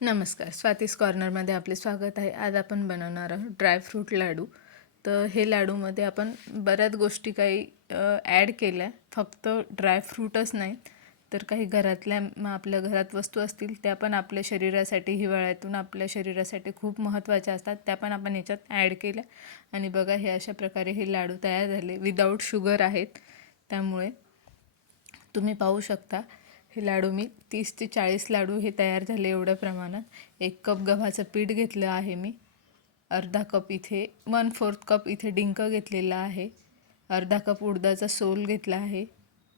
नमस्कार. स्वातीस कॉर्नरमध्ये आपले स्वागत आहे. आज आपण बनवणार आहोत ड्रायफ्रूट लाडू. तर हे लाडूमध्ये आपण बऱ्याच गोष्टी काही ॲड केल्या. फक्त ड्रायफ्रूटच नाही तर काही घरातल्या मग आपल्या घरात वस्तू असतील त्या पण आपल्या शरीरासाठी हिवाळ्यातून आपल्या शरीरासाठी खूप महत्त्वाच्या असतात. त्या पण आपण याच्यात ॲड केल्या. आणि बघा हे अशा प्रकारे हे लाडू तयार झाले. विदाऊट शुगर आहेत. त्यामुळे तुम्ही पाहू शकता. हे लाडू मी तीस ते चाळीस लाडू हे तयार झाले एवढ्या प्रमाणात. एक कप गव्हाचं पीठ घेतलं आहे मी. अर्धा कप इथे वन फोर्थ कप इथे डिंक घेतलेला आहे. अर्धा कप उडदाचा सोल घेतला आहे.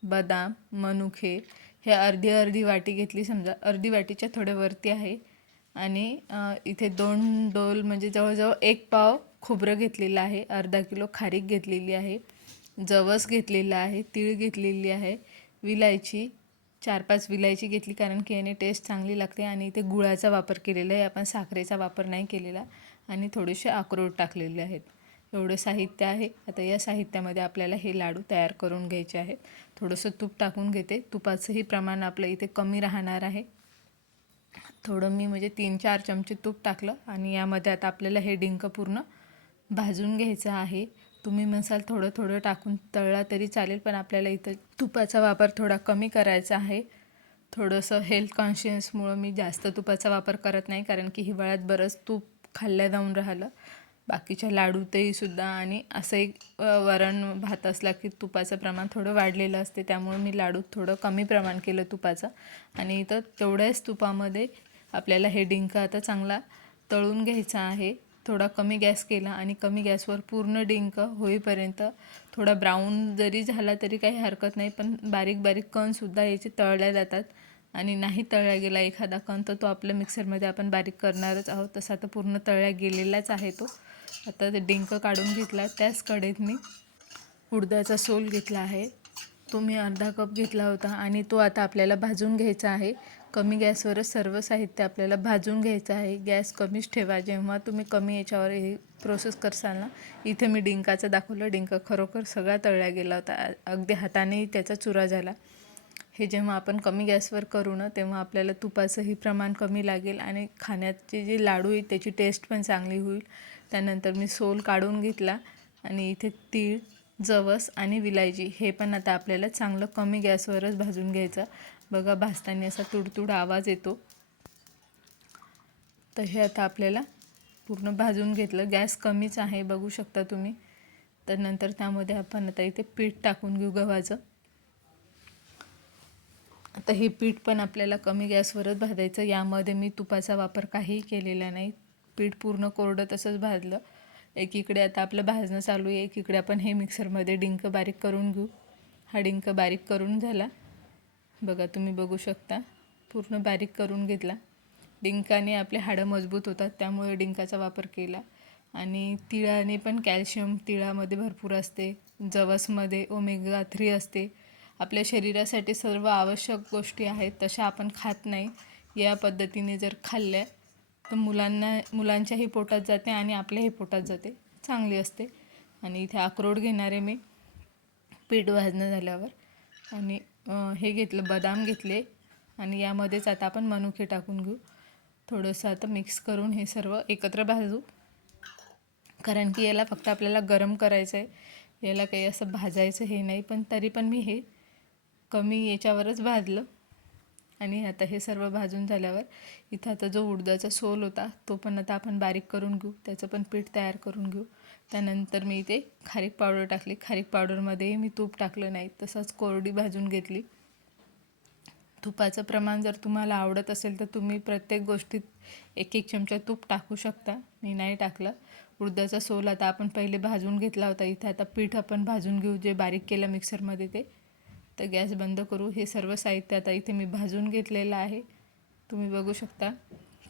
बदाम मनुखे हे अर्धी अर्धी वाटी घेतली समजा. अर्धी वाटीच्या थोड्या वरती आहे. आणि इथे दोन डोल म्हणजे जवळजवळ एक पाव खोबरं घेतलेलं आहे. अर्धा किलो खारीक घेतलेली आहे. जवस घेतलेला आहे. तीळ घेतलेली आहे. विलायची चार पाच विलायची घेतली कारण की याने टेस्ट चांगली लागते आणि इथे गुळाचा वापर केलेला आहे. आपण साखरेचा वापर नाही केलेला आणि थोडेसे अक्रोड टाकलेले आहेत. एवढं साहित्य आहे. आता या साहित्यामध्ये आपल्याला हे लाडू तयार करून घ्यायचे आहेत. थोडंसं तूप टाकून घेते. तुपाचंही प्रमाण आपलं इथे कमी राहणार आहे. थोडं मी म्हणजे तीन चार चमचे तूप टाकलं आणि यामध्ये आता आपल्याला हे डिंक पूर्ण भाजून घ्यायचं आहे. तुम्ही मसाल थोडं थोडं टाकून तळला तरी चालेल पण आपल्याला इथं तुपाचा वापर थोडा कमी करायचा आहे. थोडंसं हेल्थ कॉन्शियसमुळं मी जास्त तुपाचा वापर करत नाही कारण की हिवाळ्यात बरंच तूप खाल्ल्या जाऊन राहिलं. बाकीच्या लाडूतही सुद्धा आणि असं एक वरण भात असला की तुपाचं प्रमाण थोडं वाढलेलं असते त्यामुळे मी लाडूत थोडं कमी प्रमाण केलं तुपाचं. आणि इथं तेवढ्याच तुपामध्ये आपल्याला हे डिंक आता चांगला तळून घ्यायचा आहे. थोडा कमी गॅस केला आणि कमी गॅसवर पूर्ण डिंक होईपर्यंत थोडा ब्राऊन जरी झाला तरी काही हरकत नाही पण बारीक बारीक कणसुद्धा याचे तळल्या जातात. आणि नाही तळला गेला एखादा कण तर तो आपल्या मिक्सरमध्ये आपण बारीक करणारच आहोत. तसा तर पूर्ण तळल्या गेलेलाच आहे तो. आता ते डिंक काढून घेतला त्याच कडेत मी उडदाचा सोल घेतला आहे. तो मी अर्धा कप घेतला होता आणि तो आता आपल्याला भाजून घ्यायचा आहे. कमी गॅसवरच सर्व साहित्य आपल्याला भाजून घ्यायचं आहे. गॅस कमीच ठेवा. जेव्हा तुम्ही कमी याच्यावर हे प्रोसेस करसाल ना इथे मी डिंकाचं दाखवलं. डिंक खरोखर सगळा तळला गेला होता. अगदी हातानेही त्याचा चुरा झाला. हे जेव्हा आपण कमी गॅसवर करू ना तेव्हा आपल्याला तुपाचंही प्रमाण कमी लागेल आणि खाण्याचे जे लाडू आहेत त्याची टेस्ट पण चांगली होईल. त्यानंतर मी सोल काढून घेतला आणि इथे तीळ जवस आणि विलायची हे पण आता आपल्याला चांगलं कमी गॅसवरच भाजून घ्यायचं. बघा भाजताना असा तुडतुड आवाज येतो. तर हे आता आपल्याला पूर्ण भाजून घेतलं. गॅस कमीच आहे बघू शकता तुम्ही. तर नंतर त्यामध्ये आपण आता इथे पीठ टाकून घेऊ गव्हाचं. आता हे पीठ पण आपल्याला कमी गॅसवरच भाजायचं. यामध्ये मी तुपाचा वापर काहीही केलेला नाही. पीठ पूर्ण कोरडं तसंच भाजलं. एकीकडे आता आपलं भाजणं चालू आहे एकीकडे आपण हे मिक्सरमध्ये डिंक बारीक करून घेऊ. हा डिंक बारीक करून झाला. बघा तुम्ही बघू शकता. पूर्ण बारीक करून घेतला. डिंकाने आपले हाडं मजबूत होतात त्यामुळे डिंकाचा वापर केला. आणि तिळाने पण कॅल्शियम तिळामध्ये भरपूर असते. जवसमध्ये ओमेगा थ्री असते. आपल्या शरीरासाठी सर्व आवश्यक गोष्टी आहेत तशा आपण खात नाही. या पद्धतीने जर खाल्ल्या तर मुलांना मुलांच्याही पोटात जाते आणि आपल्याही पोटात जाते. चांगली असते. आणि इथे अक्रोड घेणारे मी पीठ भाजणं झाल्यावर. आणि हे घेतलं बदाम घेतले. आणि यामध्येच आता आपण मनुके टाकून घेऊ. थोडंसं आता मिक्स करून हे सर्व एकत्र भाजू. कारण की याला फक्त आपल्याला गरम करायचं आहे. याला काही असं भाजायचं हे नाही. पण तरी पण मी हे कमी याच्यावरच भाजलं. आणि आता हे सर्व भाजून झाल्यावर इथं आता जो उडदाचा सोल होता तो पण आता आपण बारीक करून घेऊ. त्याचं पण पीठ तयार करून घेऊ. त्यानंतर मी इथे खारीक पावडर टाकली. खारीक पावडरमध्येही मी तूप टाकलं नाही. तसंच कोरडी भाजून घेतली. तुपाचं प्रमाण जर तुम्हाला आवडत असेल तर तुम्ही प्रत्येक गोष्टीत एक एक चमचा तूप टाकू शकता. मी नाही टाकलं. उडदाचा सोल आता आपण पहिले भाजून घेतला होता. इथे आता पीठ आपण भाजून घेऊ जे बारीक केलं मिक्सरमध्ये ते. तर गॅस बंद करू. हे सर्व साहित्य आता इथे मी भाजून घेतलेलं आहे. तुम्ही बघू शकता.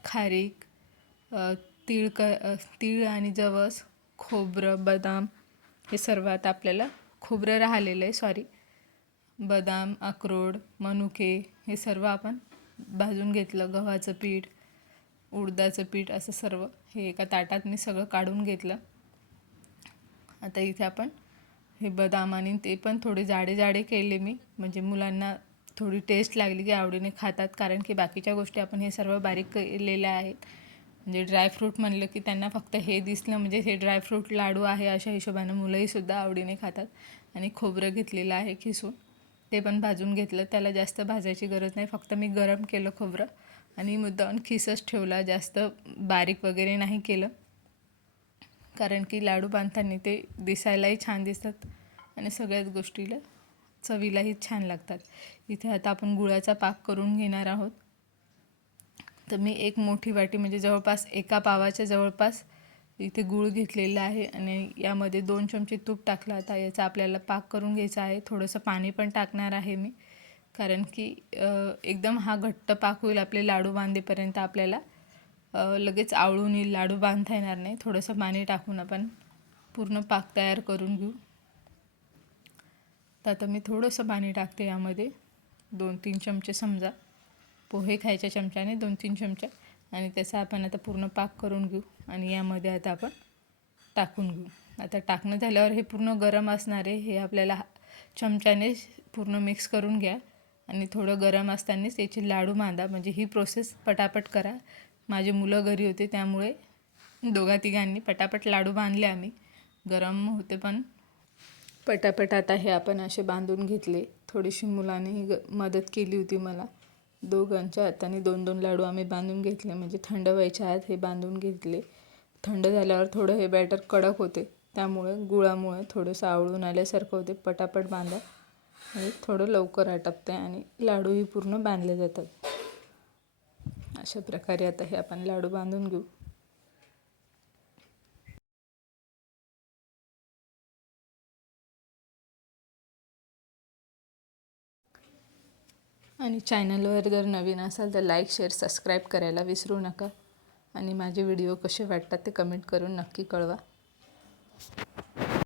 खारीक तीळ क तीळ आणि जवस खोबरं बदाम हे सर्व आता आपल्याला खोबरं राहिलेलं आहे. सॉरी बदाम अक्रोड मनुके हे सर्व आपण भाजून घेतलं. गव्हाचं पीठ उडदाचं पीठ असं सर्व हे एका ताटात मी सगळं काढून घेतलं. आता इथे आपण हे बदाम आणि ते पण थोडे जाडे जाडे केले मी. म्हणजे मुलांना थोडी टेस्ट लागली की आवडीने खातात. कारण की बाकीच्या गोष्टी आपण हे सर्व बारीक केलेल्या आहेत. म्हणजे ड्रायफ्रूट म्हणलं की त्यांना फक्त हे दिसलं. म्हणजे हे ड्रायफ्रूट लाडू आहे अशा हिशोबानं मुलंहीसुद्धा आवडीने खातात. आणि खोबरं घेतलेलं आहे खिसून. ते पण भाजून घेतलं. त्याला जास्त भाजायची गरज नाही. फक्त मी गरम केलं खोबरं आणि मुद्दाम खिसच ठेवला. जास्त बारीक वगैरे नाही केलं. कारण की लाडू बांधताना ते दिसायलाही छान दिसतात आणि सगळ्याच गोष्टीला चवीलाही छान लागतात. इथे आता आपण गुळाचा पाक करून घेणार आहोत. तर मी एक मोठी वाटी म्हणजे जवळपास एका पावाच्या जवळपास इथे गूळ घेतलेला आहे आणि यामध्ये दोन चमचे तूप टाकलं आता. याचा आपल्याला पाक करून घ्यायचा आहे. थोडंसं पाणी पण टाकणार आहे मी. कारण की एकदम हा घट्ट पाक होईल आपले लाडू बांधेपर्यंत आपल्याला. लगेच आवळून येईल लाडू बांधता येणार नाही. थोडंसं पाणी टाकून आपण पूर्ण पाक तयार करून घेऊ. तर आता मी थोडंसं पाणी टाकते यामध्ये. दोन तीन चमचे समजा. पोहे खायच्या चमच्याने दोन तीन चमचे. आणि त्याचा आपण आता पूर्ण पाक करून घेऊ. आणि यामध्ये आता आपण टाकून घेऊ. आता टाकणं झाल्यावर हे पूर्ण गरम असणार आहे. हे आपल्याला चमच्याने पूर्ण मिक्स करून घ्या. आणि थोडं गरम असतानाच याचे लाडू बांधा. म्हणजे ही प्रोसेस पटापट करा. माझे मुलं घरी होते त्यामुळे दोघा तिघांनी पटापट लाडू बांधले आम्ही. गरम होते पण. पटापट आता हे आपण असे बांधून घेतले. थोडीशी मुलांनी ग मदत केली होती मला. दोघांच्या हाताने दोन दोन लाडू आम्ही बांधून घेतले. म्हणजे थंड व्हायच्या आत हे बांधून घेतले. थंड झाल्यावर थोडं हे बॅटर कडक होते. त्यामुळे गुळामुळे थोडंसं आवळून आल्यासारखं होते. पटापट बांधा. आणि थोडं लवकर आटपते आणि लाडूही पूर्ण बांधले जातात. अशा प्रकारे आता हे आपण लाडू बांधून घेऊ. आणि चॅनलवर जर नवीन असाल तर लाईक शेअर सबस्क्राईब करायला विसरू नका. आणि माझे व्हिडिओ कसे वाटतात ते कमेंट करून नक्की कळवा.